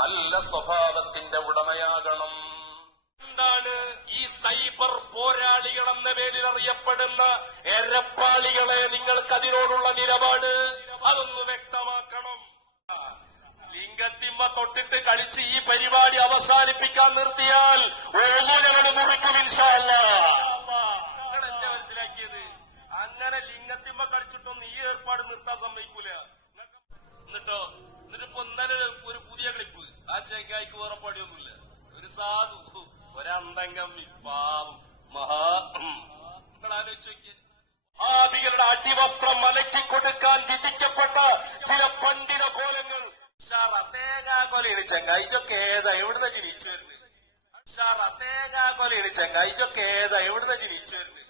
നല്ല സ്വഭാവത്തിന്റെ ഉടമയാകണം. എന്താണ് ഈ സൈബർ പോരാളികൾ എന്ന പേരിൽ അറിയപ്പെടുന്ന എരപ്പാളികളെ നിങ്ങൾക്ക് അതിനോടുള്ള നിലപാട്? അതൊന്ന് വ്യക്തമാക്കണം. ലിംഗത്തിമ്മ തൊട്ടിട്ട് കളിച്ച് ഈ പരിപാടി അവസാനിപ്പിക്കാൻ നിർത്തിയാൽ ഓരോ മുറിക്കും ഇൻഷാല്ല മനസ്സിലാക്കിയത്? അങ്ങനെ ലിംഗത്തിമ്മ കളിച്ചിട്ടൊന്നും ഈ ഏർപ്പാട് നിർത്താൻ സമ്മതിക്കൂല. ആ ചേക്കായിക്ക് വേറെ പടിയൊന്നുമില്ല. ഒരു സാധു. ഒരന്തംഗം പാവം മഹാ നിങ്ങൾ ആലോചിച്ച് ആദികളുടെ അടിവസ്ത്രം മലക്കി കൊടുക്കാൻ വിധിക്കപ്പെട്ട ചില പണ്ഡിത കോലങ്ങൾ. ഷാറ തേങ്ങാകൊലയാണ് ചങ്ങായിച്ചൊക്കെ ഏതാ എവിടുന്ന ജനിച്ചു വരുന്നത്? ഷാറ തേങ്ങാകൊലയാണ് ചങ്ങായിച്ചൊക്കെ ഏതാ എവിടുന്ന ജനിച്ചു വരുന്നത്?